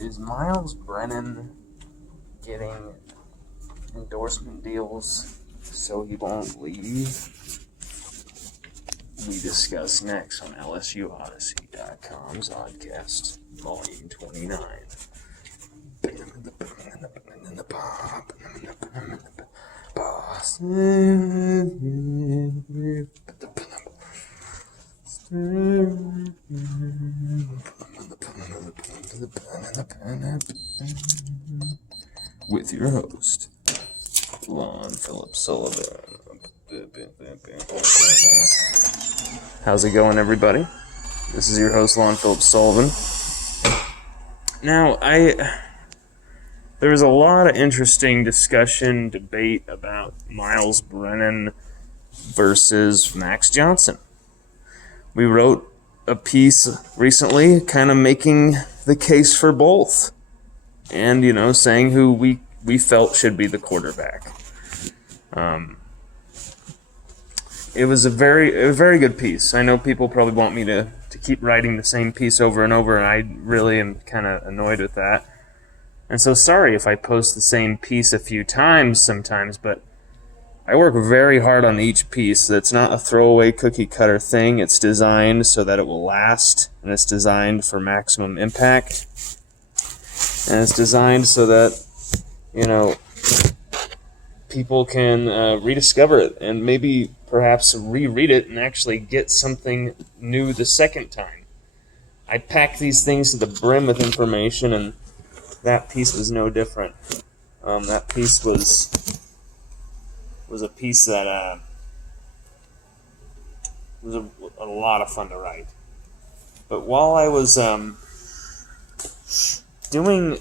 Is Myles Brennan getting endorsement deals so he won't leave? We discuss next on LSUODYSSEY.COM's Odcast, Volume 29. With your host, Lon Phillips Sullivan. How's it going, everybody? This is your host, Lon Phillips Sullivan. Now, there was a lot of interesting discussion, debate about Myles Brennan versus Max Johnson. We wrote a piece recently kind of making the case for both and, saying who we felt should be the quarterback. It was a very good piece. I know people probably want me to keep writing the same piece over and over, and I really am kind of annoyed with that. And so sorry if I post the same piece a few times sometimes, but I work very hard on each piece. It's not a throwaway cookie cutter thing. It's designed so that it will last, and it's designed for maximum impact. And it's designed so that, people can rediscover it and maybe perhaps reread it and actually get something new the second time. I pack these things to the brim with information, and that piece was no different. That piece was a piece that was a lot of fun to write. But while I was doing,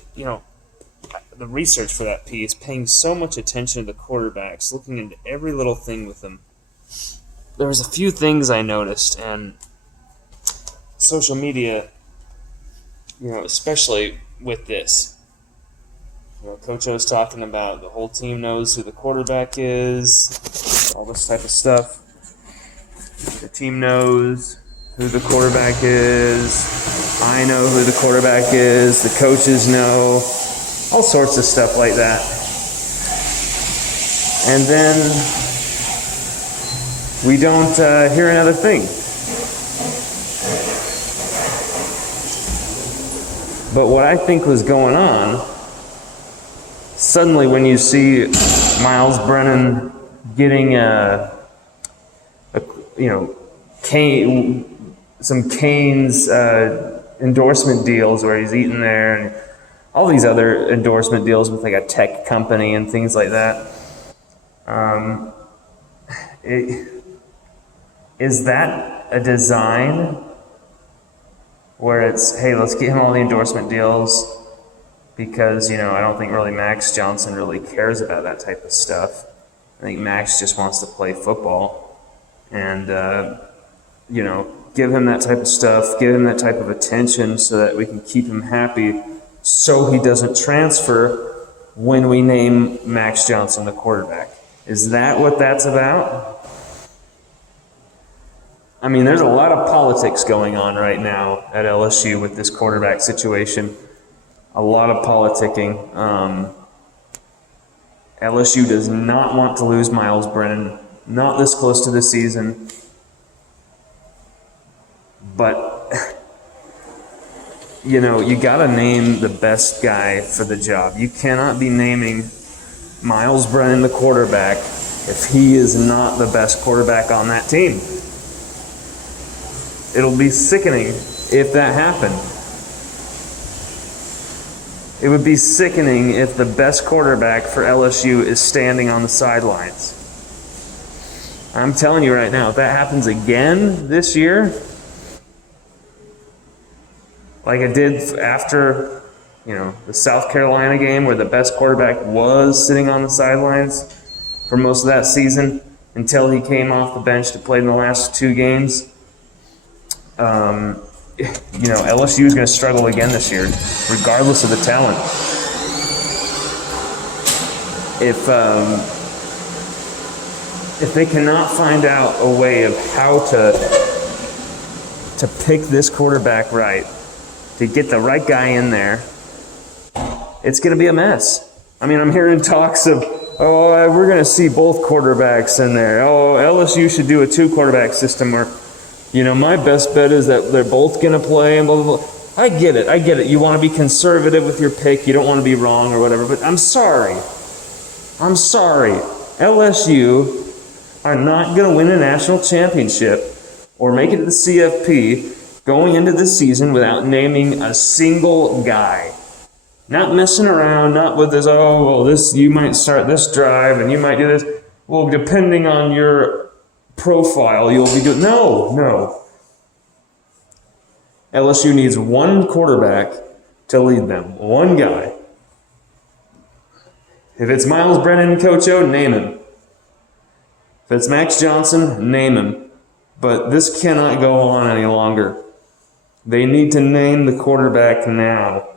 the research for that piece, paying so much attention to the quarterbacks, looking into every little thing with them, there was a few things I noticed, and social media, especially with this. Coach O's talking about the whole team knows who the quarterback is, all this type of stuff. The team knows who the quarterback is. I know who the quarterback is. The coaches know. All sorts of stuff like that. And then we don't hear another thing. But what I think was going on, suddenly when you see Myles Brennan getting some Canes endorsement deals where he's eating there, and all these other endorsement deals with like a tech company and things like that. Is that a design where it's, hey, let's get him all the endorsement deals because, I don't think really Max Johnson really cares about that type of stuff. I think Max just wants to play football and, give him that type of stuff, give him that type of attention so that we can keep him happy so he doesn't transfer when we name Max Johnson the quarterback. Is that what that's about? I mean, there's a lot of politics going on right now at LSU with this quarterback situation. A lot of politicking. LSU does not want to lose Myles Brennan, not this close to the season. But you gotta name the best guy for the job. You cannot be naming Myles Brennan the quarterback if he is not the best quarterback on that team. It'll be sickening if that happened. It would be sickening if the best quarterback for LSU is standing on the sidelines. I'm telling you right now, if that happens again this year, like it did after, the South Carolina game where the best quarterback was sitting on the sidelines for most of that season until he came off the bench to play in the last two games. LSU is going to struggle again this year, regardless of the talent. If they cannot find out a way of how to pick this quarterback right, to get the right guy in there, it's going to be a mess. I mean, I'm hearing talks of, oh, we're going to see both quarterbacks in there. Oh, LSU should do a 2-quarterback system, or, my best bet is that they're both going to play and blah, blah, blah. I get it. You want to be conservative with your pick. You don't want to be wrong or whatever, but I'm sorry. LSU are not going to win a national championship or make it to the CFP going into the season without naming a single guy. Not messing around, not with this, you might start this drive and you might do this. Well, depending on your profile, you'll be doing... No. LSU needs one quarterback to lead them. One guy. If it's Myles Brennan, Coach O, name him. If it's Max Johnson, name him. But this cannot go on any longer. They need to name the quarterback now.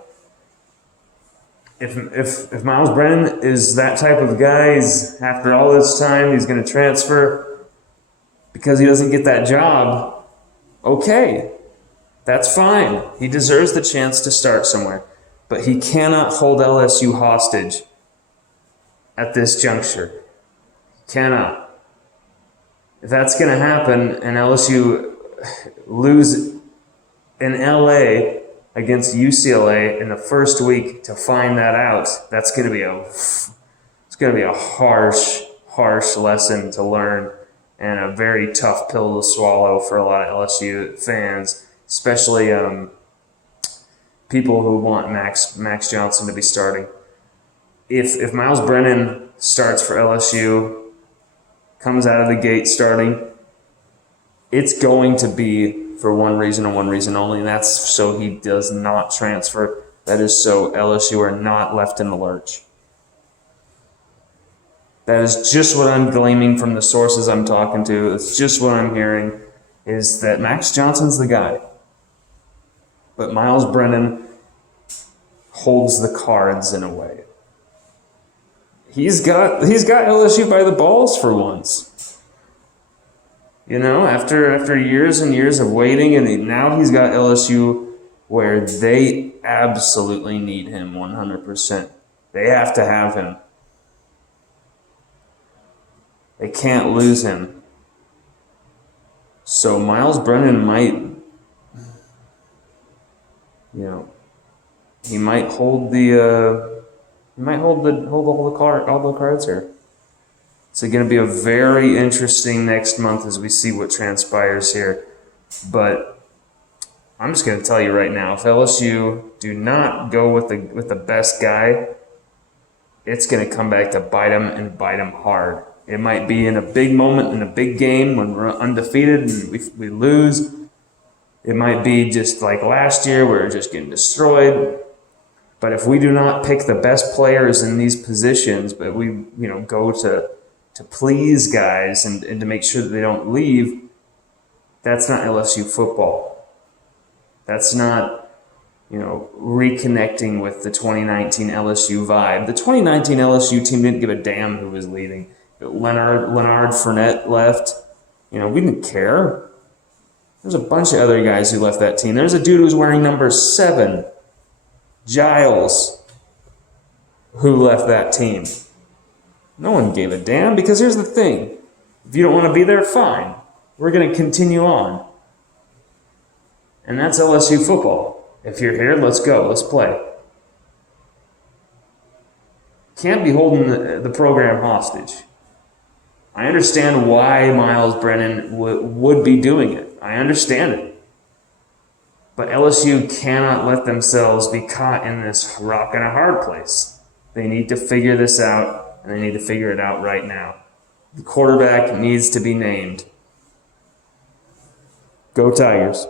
If Myles Brennan is that type of guy, after all this time, he's going to transfer because he doesn't get that job, okay, that's fine. He deserves the chance to start somewhere. But he cannot hold LSU hostage at this juncture. Cannot. If that's going to happen and LSU lose in LA against UCLA in the first week to find that out, it's going to be a harsh lesson to learn and a very tough pill to swallow for a lot of LSU fans, especially people who want Max Johnson to be starting. If Myles Brennan starts for LSU, comes out of the gate starting, it's going to be for one reason and one reason only, and that's so he does not transfer. That is so LSU are not left in the lurch. That is just what I'm gleaming from the sources I'm talking to. It's just what I'm hearing, is that Max Johnson's the guy. But Myles Brennan holds the cards in a way. He's got LSU by the balls for once. After years and years of waiting, and now he's got LSU where they absolutely need him 100%. They have to have him. They can't lose him. So Myles Brennan might, he might hold all the cards here. It's going to be a very interesting next month as we see what transpires here. But I'm just going to tell you right now, if LSU do not go with the best guy, it's going to come back to bite them and bite them hard. It might be in a big moment, in a big game when we're undefeated and we lose. It might be just like last year where we're just getting destroyed. But if we do not pick the best players in these positions, but we go to please guys and to make sure that they don't leave, that's not LSU football. That's not, reconnecting with the 2019 LSU vibe. The 2019 LSU team didn't give a damn who was leaving. Leonard Fournette left. We didn't care. There's a bunch of other guys who left that team. There's a dude who's wearing number 7, Giles, who left that team. No one gave a damn, because here's the thing. If you don't want to be there, fine. We're going to continue on. And that's LSU football. If you're here, let's go. Let's play. Can't be holding the program hostage. I understand why Myles Brennan would be doing it. I understand it. But LSU cannot let themselves be caught in this rock and a hard place. They need to figure this out, and they need to figure it out right now. The quarterback needs to be named. Go Tigers.